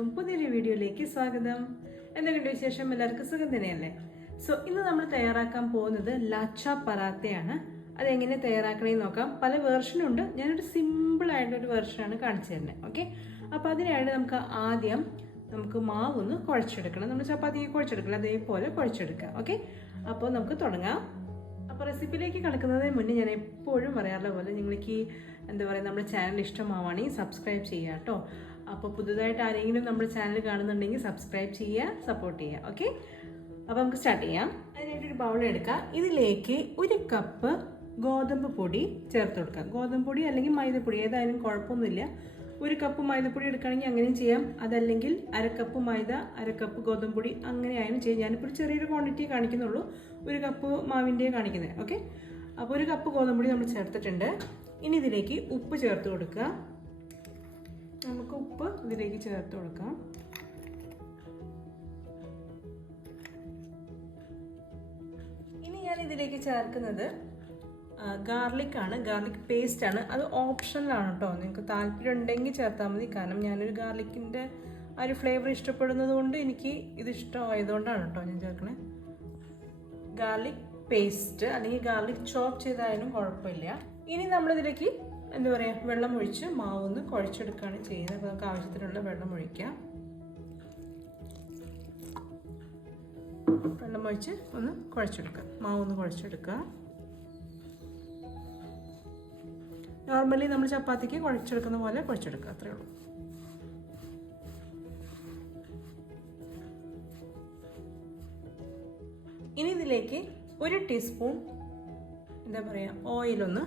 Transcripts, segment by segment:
എല്ലാവർക്കും പുതിയൊരു വീഡിയോയിലേക്ക് സ്വാഗതം. എന്തൊക്കെയുണ്ട് വിശേഷം? എല്ലാവർക്കും സുഖം തന്നെയല്ലേ? സോ ഇന്ന് നമ്മൾ തയ്യാറാക്കാൻ പോകുന്നത് ലാച്ച പറാത്തയാണ്. അതെങ്ങനെ തയ്യാറാക്കണമെന്ന് നോക്കാം. പല വേർഷനുണ്ട്. ഞാനൊരു സിമ്പിൾ ആയിട്ടൊരു വേർഷനാണ് കാണിച്ചു തരുന്നത്. ഓക്കെ, അപ്പോൾ അതിനായിട്ട് ആദ്യം നമുക്ക് മാവ് ഒന്ന് കുഴച്ചെടുക്കണം. നമ്മൾ ചപ്പാത്തി കുഴച്ചെടുക്കില്ല, അതേപോലെ കുഴച്ചെടുക്കാം. ഓക്കെ, അപ്പോൾ നമുക്ക് തുടങ്ങാം. അപ്പോൾ റെസിപ്പിയിലേക്ക് കിടക്കുന്നതിന് മുന്നേ ഞാൻ എപ്പോഴും പറയാറുള്ള പോലെ നിങ്ങൾക്ക് എന്താ പറയുക, നമ്മുടെ ചാനൽ ഇഷ്ടമാവുകയാണെങ്കിൽ സബ്സ്ക്രൈബ് ചെയ്യുക കേട്ടോ. അപ്പോൾ പുതുതായിട്ട് ആരെങ്കിലും നമ്മുടെ ചാനൽ കാണുന്നുണ്ടെങ്കിൽ സബ്സ്ക്രൈബ് ചെയ്യുക, സപ്പോർട്ട് ചെയ്യുക. ഓക്കെ, അപ്പോൾ നമുക്ക് സ്റ്റാർട്ട് ചെയ്യാം. അതിനായിട്ടൊരു ബൗൾ എടുക്കാം. ഇതിലേക്ക് 1 കപ്പ് ഗോതമ്പ് പൊടി ചേർത്ത് കൊടുക്കാം. ഗോതമ്പ് പൊടി അല്ലെങ്കിൽ മൈദപ്പൊടി ഏതായാലും കുഴപ്പമൊന്നുമില്ല. 1 കപ്പ് മൈദപ്പൊടി എടുക്കുകയാണെങ്കിൽ അങ്ങനെയും ചെയ്യാം. അതല്ലെങ്കിൽ 1/2 കപ്പ് മൈദ, 1/2 കപ്പ് ഗോതമ്പ് പൊടി അങ്ങനെ ആയാലും ചെയ്യാം. ഞാനിപ്പോൾ ചെറിയൊരു ക്വാണ്ടിറ്റി കാണിക്കുന്നുള്ളൂ, 1 കപ്പ് മാവിൻ്റെ കാണിക്കുന്നത്. ഓക്കെ, അപ്പോൾ 1 കപ്പ് ഗോതമ്പ് പൊടി നമ്മൾ ചേർത്തിട്ടുണ്ട്. ഇനി ഇതിലേക്ക് ഉപ്പ് ചേർത്ത് കൊടുക്കുക. നമുക്ക് ഉപ്പ് ഇതിലേക്ക് ചേർത്ത് കൊടുക്കാം. ഇനി ഞാൻ ഇതിലേക്ക് ചേർക്കുന്നത് ഗാർലിക് ആണ്, ഗാർലിക് പേസ്റ്റ് ആണ്. അത് ഓപ്ഷണലാണ് കേട്ടോ, നിങ്ങൾക്ക് താല്പര്യം ഉണ്ടെങ്കിൽ ചേർത്താൽ മതി. കാരണം ഞാനൊരു ഗാർലിക്കിൻ്റെ ആ ഒരു ഫ്ലേവർ ഇഷ്ടപ്പെടുന്നത് കൊണ്ട് എനിക്ക് ഇത് ഇഷ്ടമായതുകൊണ്ടാണ് കേട്ടോ ഞാൻ ചേർക്കണേ. ഗാർലിക് പേസ്റ്റ് അല്ലെങ്കിൽ ഗാർലിക് ചോപ്പ് ചെയ്തായാലും കുഴപ്പമില്ല. ഇനി നമ്മളിതിലേക്ക് എന്താ പറയുക, വെള്ളം ഒഴിച്ച് മാവ് ഒന്ന് കുഴച്ചെടുക്കുകയാണ് ചെയ്യുന്നത്. അപ്പോൾ നമുക്ക് ആവശ്യത്തിനുള്ള വെള്ളം ഒഴിക്കാം. വെള്ളം ഒഴിച്ച് ഒന്ന് കുഴച്ചെടുക്കുക, മാവ് ഒന്ന് കുഴച്ചെടുക്കുക. നോർമലി നമ്മൾ ചപ്പാത്തിക്ക് കുഴച്ചെടുക്കുന്ന പോലെ കുഴച്ചെടുക്കുക, അത്രയേ ഉള്ളൂ. ഇനി ഇതിലേക്ക് 1 ടീസ്പൂൺ എന്താ പറയുക ഓയിലൊന്ന്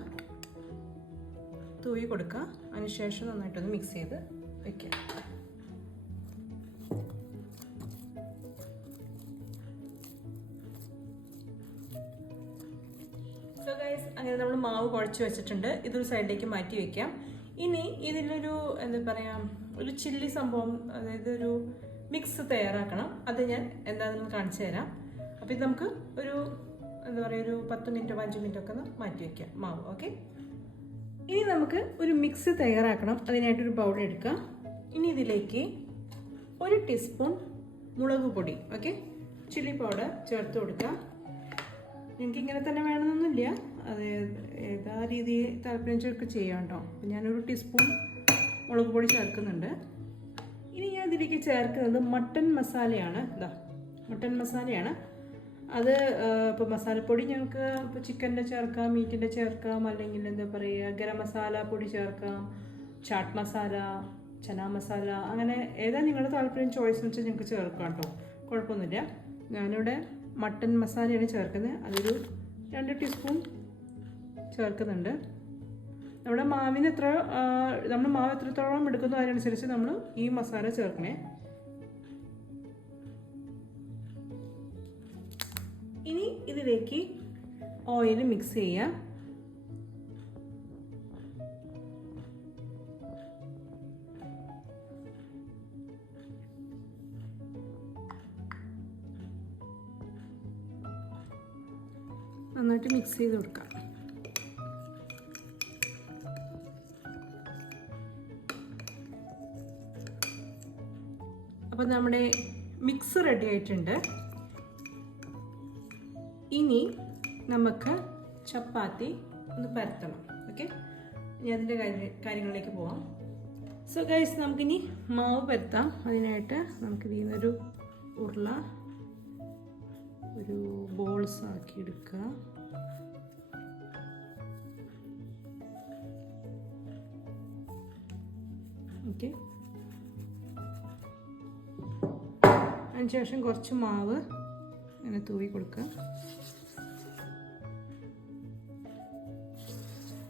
തൂവി കൊടുക്കുക. അതിനുശേഷം നന്നായിട്ടൊന്ന് മിക്സ് ചെയ്ത് വയ്ക്കുക. സോ ഗൈസ്, അങ്ങനെ നമ്മൾ മാവ് കുഴച്ച് വെച്ചിട്ടുണ്ട്. ഇതൊരു സൈഡിലേക്ക് മാറ്റി വയ്ക്കാം. ഇനി ഇതിലൊരു എന്താ പറയുക, ഒരു ചില്ലി സംഭവം, അതായത് ഒരു മിക്സ് തയ്യാറാക്കണം. അത് ഞാൻ എന്താണെന്ന് കാണിച്ചു തരാം. അപ്പോൾ ഇത് നമുക്ക് ഒരു എന്താ പറയുക, ഒരു 10 മിനിറ്റോ 5 മിനിറ്റോ ഒക്കെ ഒന്ന് മാറ്റി വയ്ക്കാം മാവ്. ഓക്കെ, ഇനി നമുക്ക് ഒരു മിക്സ് തയ്യാറാക്കണം. അതിനായിട്ടൊരു ബൗൾ എടുക്കാം. ഇനി ഇതിലേക്ക് 1 ടീസ്പൂൺ മുളക് പൊടി, ഓക്കെ, ചില്ലി പൗഡർ ചേർത്ത് കൊടുക്കാം. എനിക്ക് ഇങ്ങനെ തന്നെ വേണമെന്നൊന്നുമില്ല, അത് ഏതാ രീതിയിൽ താല്പര്യം ചേർക്ക് ചെയ്യാം കേട്ടോ. അപ്പം ഞാനൊരു ടീസ്പൂൺ മുളക് പൊടി ചേർക്കുന്നുണ്ട്. ഇനി ഞാൻ ഇതിലേക്ക് ചേർക്കുന്നത് മട്ടൻ മസാലയാണ്. ഇതാ മട്ടൻ മസാലയാണ്. അത് ഇപ്പോൾ മസാലപ്പൊടി ഞങ്ങൾക്ക് ഇപ്പോൾ ചിക്കൻ്റെ ചേർക്കാം, മീറ്റിൻ്റെ ചേർക്കാം, അല്ലെങ്കിൽ എന്താ പറയുക ഗരം മസാല പൊടി ചേർക്കാം, ചാട്ട് മസാല, ചന മസാല, അങ്ങനെ ഏതാ നിങ്ങളുടെ താല്പര്യം ചോയ്സ് എന്ന് വെച്ചാൽ ഞങ്ങൾക്ക് ചേർക്കാം കേട്ടോ, കുഴപ്പമൊന്നുമില്ല. ഞാനിവിടെ മട്ടൻ മസാലയാണ് ചേർക്കുന്നത്. അതൊരു 2 ടീസ്പൂൺ ചേർക്കുന്നുണ്ട്. നമ്മുടെ മാവിന് നമ്മൾ മാവ് എത്രത്തോളം എടുക്കുന്നു അതിനനുസരിച്ച് നമ്മൾ ഈ മസാല ചേർക്കണേ. ഇനി ഇതിലേക്ക് ഓയിൽ മിക്സ് ചെയ്യാം. നന്നായിട്ട് മിക്സ് ചെയ്ത് കൊടുക്കാം. അപ്പോൾ നമ്മുടെ മിക്സ് റെഡി ആയിട്ടുണ്ട്. ഇനി നമുക്ക് ചപ്പാത്തി ഒന്ന് പരത്തണം. ഓക്കെ, ഇനി അതിൻ്റെ കാര്യങ്ങളിലേക്ക് പോവാം. സോ ഗൈസ്, നമുക്കിനി മാവ് പരത്താം. അതിനായിട്ട് നമുക്ക് ഇതിൽ നിന്നൊരു ഉരുള ഒരു ബോൾസ് ആക്കി എടുക്കുക. ഓക്കെ, അതിനുശേഷം കുറച്ച് മാവ് അങ്ങനെ തൂവി കൊടുക്കുക.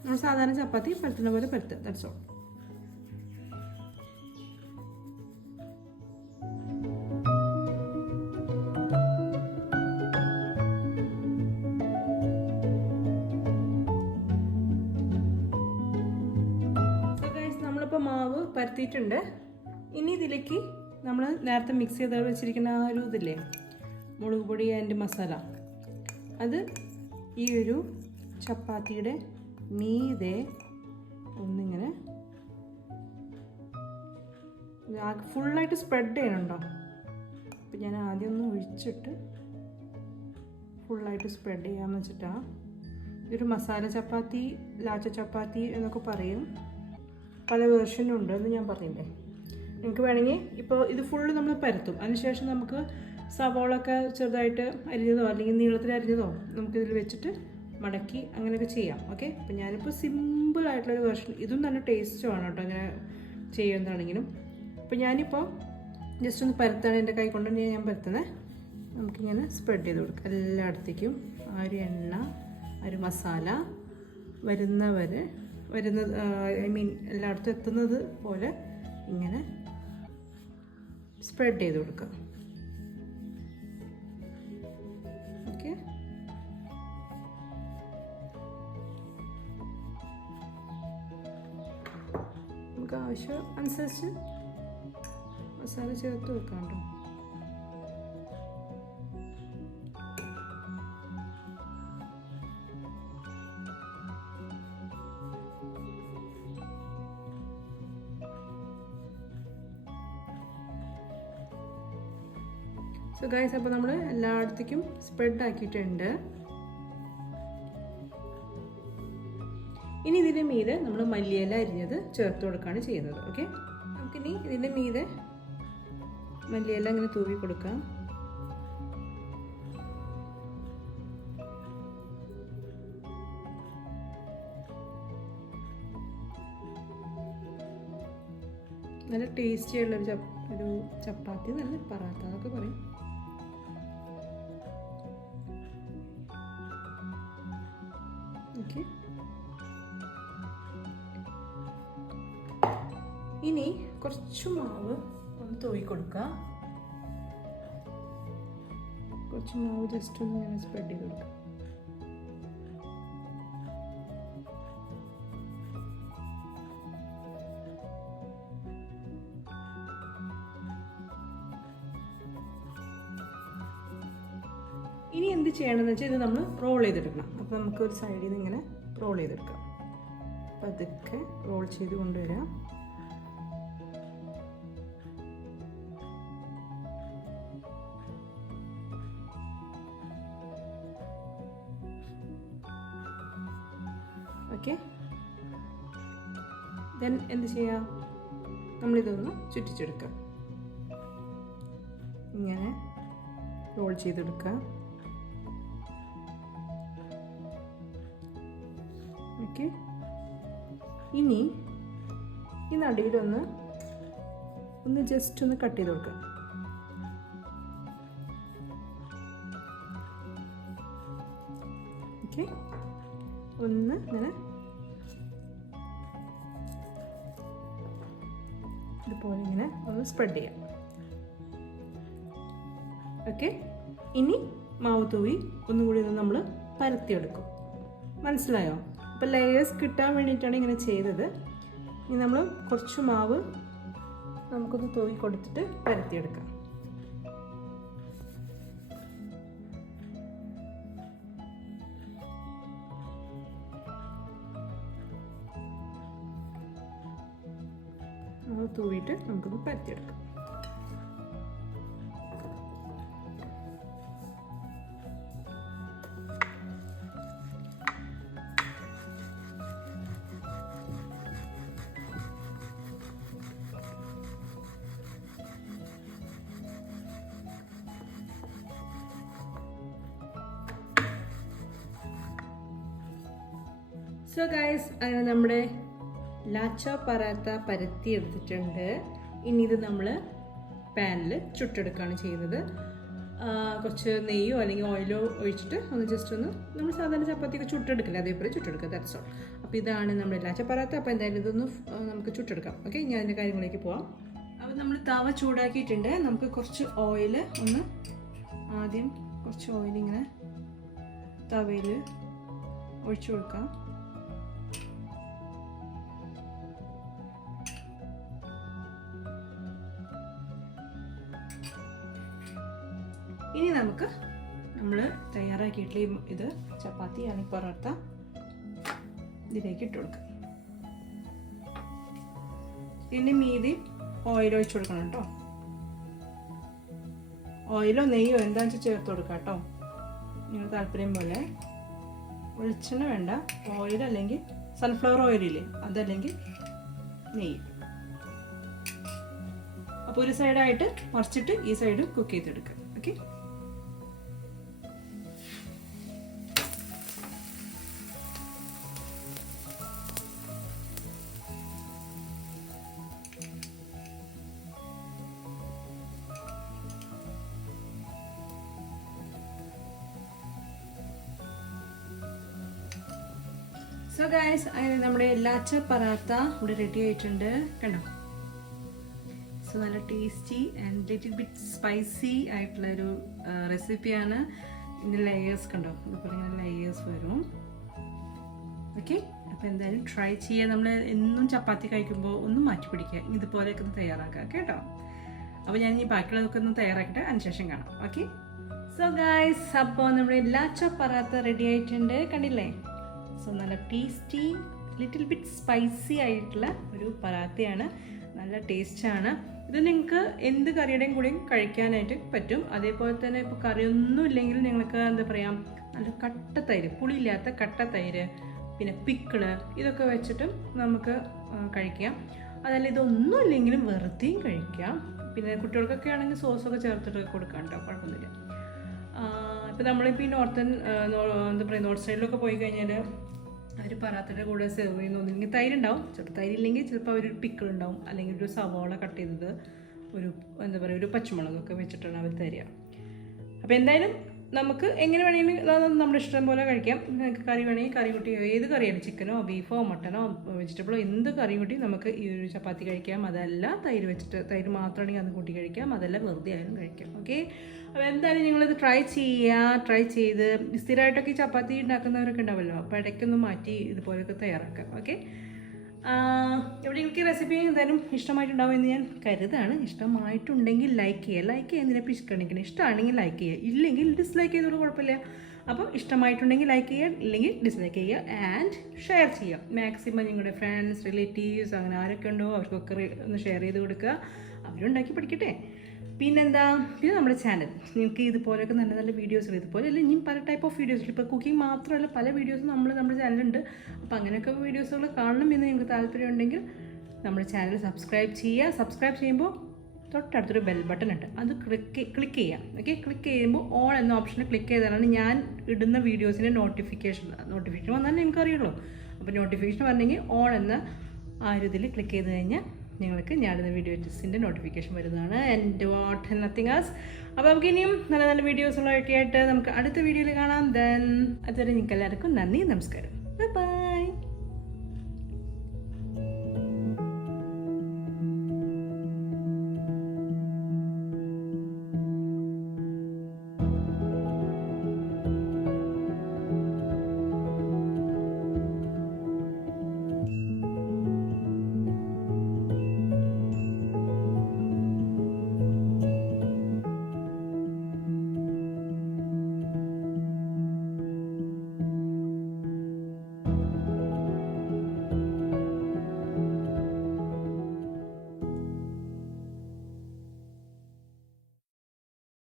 നമ്മൾ സാധാരണ ചപ്പാത്തി പരത്തുന്ന പോലെ പരത്തുക. That's all. നമ്മളിപ്പോൾ മാവ് പരത്തിയിട്ടുണ്ട്. ഇനി ഇതിലേക്ക് നമ്മൾ നേരത്തെ മിക്സ് ചെയ്ത് വെച്ചിരിക്കുന്ന ആ ഒരു ഇതില്ലേ, മുളക് പൊടി ആൻഡ് മസാല, അത് ഈ ഒരു ചപ്പാത്തിയുടെ മീതെ ഒന്നിങ്ങനെ ഫുള്ളായിട്ട് സ്പ്രെഡ് ചെയ്യണുണ്ടോ? അപ്പം ഞാൻ ആദ്യം ഒന്ന് ഒഴിച്ചിട്ട് ഫുള്ളായിട്ട് സ്പ്രെഡ് ചെയ്യാമെന്ന് വെച്ചിട്ടാണ്. ഇതൊരു മസാല ചപ്പാത്തി, ലാച്ച ചപ്പാത്തി എന്നൊക്കെ പറയും. പല വേർഷനും ഉണ്ട് എന്ന് ഞാൻ പറഞ്ഞില്ലേ. നിങ്ങൾക്ക് വേണമെങ്കിൽ ഇപ്പോൾ ഇത് ഫുള്ള് നമ്മൾ പരത്തും. അതിനുശേഷം നമുക്ക് സവോളൊക്കെ ചെറുതായിട്ട് അരിഞ്ഞതോ അല്ലെങ്കിൽ നീളത്തിൽ അരിഞ്ഞതോ നമുക്കിതിൽ വെച്ചിട്ട് മടക്കി അങ്ങനെയൊക്കെ ചെയ്യാം. ഓക്കെ, അപ്പോൾ ഞാനിപ്പോൾ സിമ്പിളായിട്ടുള്ളൊരു വേർഷൻ, ഇതും നല്ല ടേസ്റ്റുമാണ് കേട്ടോ അങ്ങനെ ചെയ്യുന്നതാണെങ്കിലും. അപ്പോൾ ഞാനിപ്പോൾ ജസ്റ്റ് ഒന്ന് പരത്താണ്, എൻ്റെ കൈ കൊണ്ട് ഞാൻ പരത്തുന്നത്. നമുക്കിങ്ങനെ സ്പ്രെഡ് ചെയ്ത് കൊടുക്കാം എല്ലായിടത്തേക്കും. ആ ഒരു എണ്ണ, ആ ഒരു മസാല വരുന്നത് ഐ മീൻ എല്ലായിടത്തും എത്തുന്നത് പോലെ ഇങ്ങനെ സ്പ്രെഡ് ചെയ്ത് കൊടുക്കുക. ഓക്കെ, നമുക്ക് ആവശ്യം അനുസരിച്ച് മസാല ചേർത്ത് വെക്കാം കേട്ടോ. സോ ഗൈസ്, അപ്പോൾ നമ്മൾ എല്ലായിടത്തേക്കും സ്പ്രെഡ് ആക്കിയിട്ടുണ്ട്. ഇനി ഇതിൻ്റെ മീതെ നമ്മൾ മല്ലിയില അരിഞ്ഞത് ചേർത്ത് കൊടുക്കുകയാണ് ചെയ്യുന്നത്. ഓക്കെ, നമുക്കിനി ഇതിൻ്റെ മീതെ മല്ലിയില അങ്ങനെ തൂവി കൊടുക്കാം. നല്ല ടേസ്റ്റി ആയിട്ടുള്ളൊരു ഒരു ചപ്പാത്തി, നല്ല പറാത്ത എന്നൊക്കെ പറയും. ഓക്കെ, ഇനി കുറച്ച് മാവ് ഒന്ന് തൂവി കൊടുക്കുക. കുറച്ച് മാവ് ജസ്റ്റ് ഒന്ന് ഞാൻ സ്പ്രെഡ് ചെയ്ത് കൊടുക്കാം. ഇനി എന്ത് ചെയ്യണമെന്ന് വെച്ചാൽ ഇത് നമ്മൾ റോൾ ചെയ്തെടുക്കണം. അപ്പോൾ നമുക്ക് ഒരു സൈഡിൽ നിന്ന് ഇങ്ങനെ റോൾ ചെയ്തെടുക്കാം. അപ്പോൾ അതൊക്കെ റോൾ ചെയ്ത് കൊണ്ടുവരാം. ഓക്കെ, ദെൻ എന്ത് ചെയ്യാം, നമ്മളിതൊന്ന് ചുറ്റിച്ചെടുക്കാം. ഇങ്ങനെ റോൾ ചെയ്തെടുക്കാം. ഓക്കെ, ഇനി ഈ നടുവിലൊന്ന് ജസ്റ്റ് ഒന്ന് കട്ട് ചെയ്ത് കൊടുക്കാം. ഓക്കെ, ഒന്ന് ഇങ്ങനെ ഇതുപോലെ ഇങ്ങനെ ഒന്ന് സ്പ്രെഡ് ചെയ്യാം. ഓക്കെ, ഇനി മാവ് തൂവി ഒന്നുകൂടി ഒന്ന് നമ്മൾ പരത്തിയെടുക്കും. മനസ്സിലായോ? അപ്പോൾ ലെയേഴ്സ് കിട്ടാൻ വേണ്ടിയിട്ടാണ് ഇങ്ങനെ ചെയ്തത്. ഇനി നമ്മൾ കുറച്ച് മാവ് നമുക്കൊന്ന് തൂവി കൊടുത്തിട്ട് പരത്തിയെടുക്കാം. മാവ് തൂവിയിട്ട് നമുക്കൊന്ന് പരത്തിയെടുക്കാം. സോ ഗൈസ്, അങ്ങനെ നമ്മുടെ ലാച്ച പറാത്ത പരത്തി എടുത്തിട്ടുണ്ട്. ഇനി ഇത് നമ്മൾ പാനിൽ ചുട്ടെടുക്കുകയാണ് ചെയ്യുന്നത്. കുറച്ച് നെയ്യോ അല്ലെങ്കിൽ ഓയിലോ ഒഴിച്ചിട്ട് ഒന്ന് ജസ്റ്റ് ഒന്ന് നമ്മൾ സാധാരണ ചപ്പാത്തിയൊക്കെ ചുട്ടെടുക്കില്ല, അതേപോലെ ചുട്ടെടുക്കുക. That's all. അപ്പോൾ ഇതാണ് നമ്മുടെ ലാച്ച പറാത്ത. അപ്പോൾ എന്തായാലും ഇതൊന്ന് നമുക്ക് ചുട്ടെടുക്കാം. ഓക്കെ, ഞാൻ അതിൻ്റെ കാര്യങ്ങളിലേക്ക് പോവാം. അപ്പോൾ നമ്മൾ തവ ചൂടാക്കിയിട്ടുണ്ട്. നമുക്ക് കുറച്ച് ഓയിൽ ആദ്യം കുറച്ച് ഓയിൽ ഇങ്ങനെ തവയിൽ ഒഴിച്ചു കൊടുക്കാം. ഇനി നമുക്ക് നമ്മൾ തയ്യാറാക്കിയിട്ടുള്ള ഇത് ചപ്പാത്തി അല്ലെങ്കിൽ പൊറോട്ട ഇതിലേക്ക് ഇട്ട് കൊടുക്കാം. ഇതിൻ്റെ മീതി ഓയിൽ ഒഴിച്ച് കൊടുക്കണം കേട്ടോ. ഓയിലോ നെയ്യോ എന്താണെന്ന് വെച്ചാൽ ചേർത്ത് കൊടുക്കാം കേട്ടോ, നിങ്ങൾ താല്പര്യം പോലെ. വെളിച്ചെണ്ണ വേണ്ട, ഓയിൽ അല്ലെങ്കിൽ സൺഫ്ലവർ ഓയിലില്ലേ അതല്ലെങ്കിൽ നെയ്യ്. അപ്പോൾ ഒരു സൈഡായിട്ട് മറിച്ചിട്ട് ഈ സൈഡ് കുക്ക് ചെയ്തെടുക്കുക. ഓക്കെ, സോ ഗൈസ്, അങ്ങനെ നമ്മുടെ ലാച്ച പറാത്ത ഇവിടെ റെഡി ആയിട്ടുണ്ട് കണ്ടോ. സോ നല്ല tasty and little bit spicy ആയിട്ടുള്ളൊരു റെസിപ്പിയാണ്. ഇതിൻ്റെ ലെയേഴ്സ് കണ്ടോ, ഇതുപോലെ ഇങ്ങനെ ലെയേഴ്സ് വരും. ഓക്കെ, അപ്പോൾ എന്തായാലും ട്രൈ ചെയ്യുക. നമ്മൾ എന്നും ചപ്പാത്തി കഴിക്കുമ്പോൾ ഒന്നും മാറ്റി പിടിക്കുക, ഇതുപോലെയൊക്കെ ഒന്ന് തയ്യാറാക്കുക കേട്ടോ. അപ്പോൾ ഞാൻ ഈ ബാക്കിയുള്ളതൊക്കെ ഒന്ന് തയ്യാറാക്കിയിട്ട് അതിനുശേഷം കാണാം. ഓക്കെ, സോ ഗൈസ്, അപ്പോൾ നമ്മുടെ ലാച്ച പറാത്ത റെഡി ആയിട്ടുണ്ട് കണ്ടില്ലേ. സോ നല്ല ടേസ്റ്റി ലിറ്റിൽ ബിറ്റ് സ്പൈസി ആയിട്ടുള്ള ഒരു പറാത്തയാണ്, നല്ല ടേസ്റ്റാണ്. ഇത് നിങ്ങൾക്ക് എന്ത് കറിയുടെയും കൂടെയും കഴിക്കാനായിട്ട് പറ്റും. അതേപോലെ തന്നെ ഇപ്പോൾ കറിയൊന്നും ഇല്ലെങ്കിൽ നിങ്ങൾക്ക് എന്താ പറയുക, നല്ല കട്ട തൈര്, പുളിയില്ലാത്ത കട്ട തൈര്, പിന്നെ പിക്കിള്, ഇതൊക്കെ വെച്ചിട്ടും നമുക്ക് കഴിക്കാം. അതല്ല ഇതൊന്നും ഇല്ലെങ്കിലും വെറുതെയും കഴിക്കാം. പിന്നെ കുട്ടികൾക്കൊക്കെ ആണെങ്കിൽ സോസൊക്കെ ചേർത്തിട്ട് കൊടുക്കാം കേട്ടോ, കുഴപ്പമൊന്നുമില്ല. ഇപ്പോൾ നമ്മളിപ്പോൾ ഈ എന്താ പറയുക നോർത്ത് സൈഡിലൊക്കെ പോയി കഴിഞ്ഞാൽ അവർ പറാത്തയുടെ കൂടെ സെർവ് ചെയ്യുന്ന ഒന്നില്ലെങ്കിൽ തൈരുണ്ടാവും, ചിലപ്പോൾ തൈരില്ലെങ്കിൽ ചിലപ്പോൾ അവർ പിക്കിൾ ഉണ്ടാവും, അല്ലെങ്കിൽ ഒരു സവാള കട്ട് ചെയ്തത്, ഒരു എന്താ പറയുക ഒരു പച്ചമുളകൊക്കെ വെച്ചിട്ടാണ് അവർ തരിക. അപ്പോൾ എന്തായാലും നമുക്ക് എങ്ങനെ വേണമെങ്കിലും നമ്മുടെ ഇഷ്ടം പോലെ കഴിക്കാം. നിങ്ങൾക്ക് കറി വേണമെങ്കിൽ കറി കൂട്ടി, ഏത് കറിയാണ്, ചിക്കനോ ബീഫോ മട്ടനോ വെജിറ്റബിളോ എന്ത് കറി കൂട്ടി നമുക്ക് ഈ ഒരു ചപ്പാത്തി കഴിക്കാം. അതല്ല തൈര് വെച്ചിട്ട്, തൈര് മാത്രമാണെങ്കിൽ അത് കൂട്ടി കഴിക്കാം, അതല്ല വെറുതെ ആയാലും കഴിക്കാം. ഓക്കെ, അപ്പോൾ എന്തായാലും നിങ്ങളിത് ട്രൈ ചെയ്ത് സ്ഥിരമായിട്ടൊക്കെ ഈ ചപ്പാത്തി ഉണ്ടാക്കുന്നവരൊക്കെ ഉണ്ടാവുമല്ലോ, അപ്പോൾ ഇടയ്ക്കൊന്ന് മാറ്റി ഇതുപോലെയൊക്കെ തയ്യാറാക്കാം. ഓക്കെ, ഇവിടെ എനിക്ക് റെസിപ്പി എന്തായാലും ഇഷ്ടമായിട്ടുണ്ടാവും എന്ന് ഞാൻ കരുതാണ്. ഇഷ്ടമായിട്ടുണ്ടെങ്കിൽ ലൈക്ക് ചെയ്യുക, എന്തിനാ ഇഷ്ടമാണെങ്കിൽ ലൈക്ക് ചെയ്യുക, ഇല്ലെങ്കിൽ ഡിസ്ലൈക്ക് ചെയ്തോളൂ, കുഴപ്പമില്ല. അപ്പോൾ ഇഷ്ടമായിട്ടുണ്ടെങ്കിൽ ലൈക്ക് ചെയ്യുക, ഇല്ലെങ്കിൽ ഡിസ്ലൈക്ക് ചെയ്യുക ആൻഡ് ഷെയർ ചെയ്യുക. മാക്സിമം നിങ്ങളുടെ ഫ്രണ്ട്സ്, റിലേറ്റീവ്സ് അങ്ങനെ ആരൊക്കെ ഉണ്ടോ അവർക്കൊക്കെ ഒന്ന് ഷെയർ ചെയ്ത് കൊടുക്കുക, അവരുണ്ടാക്കി പഠിക്കട്ടെ. പിന്നെന്താ, പിന്നെ നമ്മുടെ ചാനൽ നിങ്ങൾക്ക് ഇതുപോലെയൊക്കെ നല്ല നല്ല വീഡിയോസ്, ഇതുപോലെ അല്ല ഇനിയും പല ടൈപ്പ് ഓഫ് വീഡിയോസ്, ഇപ്പോൾ കുക്കിംഗ് മാത്രമല്ല പല വീഡിയോസും നമ്മുടെ ചാനലുണ്ട്. അപ്പോൾ അങ്ങനെയൊക്കെ വീഡിയോസുകൾ കാണണം എന്ന് നിങ്ങൾക്ക് താല്പര്യം ഉണ്ടെങ്കിൽ നമ്മുടെ ചാനൽ സബ്സ്ക്രൈബ് ചെയ്യുക. സബ്സ്ക്രൈബ് ചെയ്യുമ്പോൾ തൊട്ടടുത്തൊരു ബെൽ ബട്ടൺ ഉണ്ട്, അത് ക്ലിക്ക് ചെയ്യാം. ഓക്കെ, ക്ലിക്ക് ചെയ്യുമ്പോൾ ഓൾ എന്ന ഓപ്ഷനിൽ ക്ലിക്ക് ചെയ്താലാണ് ഞാൻ ഇടുന്ന വീഡിയോസിൻ്റെ നോട്ടിഫിക്കേഷൻ വന്നാൽ നിങ്ങൾക്ക് അറിയുള്ളൂ. അപ്പോൾ നോട്ടിഫിക്കേഷൻ വരണമെങ്കിൽ ഓൾ എന്ന ആ ഒരു ഇതിൽ ക്ലിക്ക് ചെയ്ത് കഴിഞ്ഞാൽ നിങ്ങൾക്ക് ഞാനിടുന്ന വീഡിയോസിൻ്റെ നോട്ടിഫിക്കേഷൻ വരുന്നതാണ്. And what nothing else. അപ്പോൾ നമുക്ക് ഇനിയും നല്ല നല്ല വീഡിയോസുകളൊക്കെ ആയിട്ട് നമുക്ക് അടുത്ത വീഡിയോയിൽ കാണാം. ദെൻ അതുവരെ നിങ്ങൾക്ക് എല്ലാവർക്കും നന്ദി, നമസ്കാരം.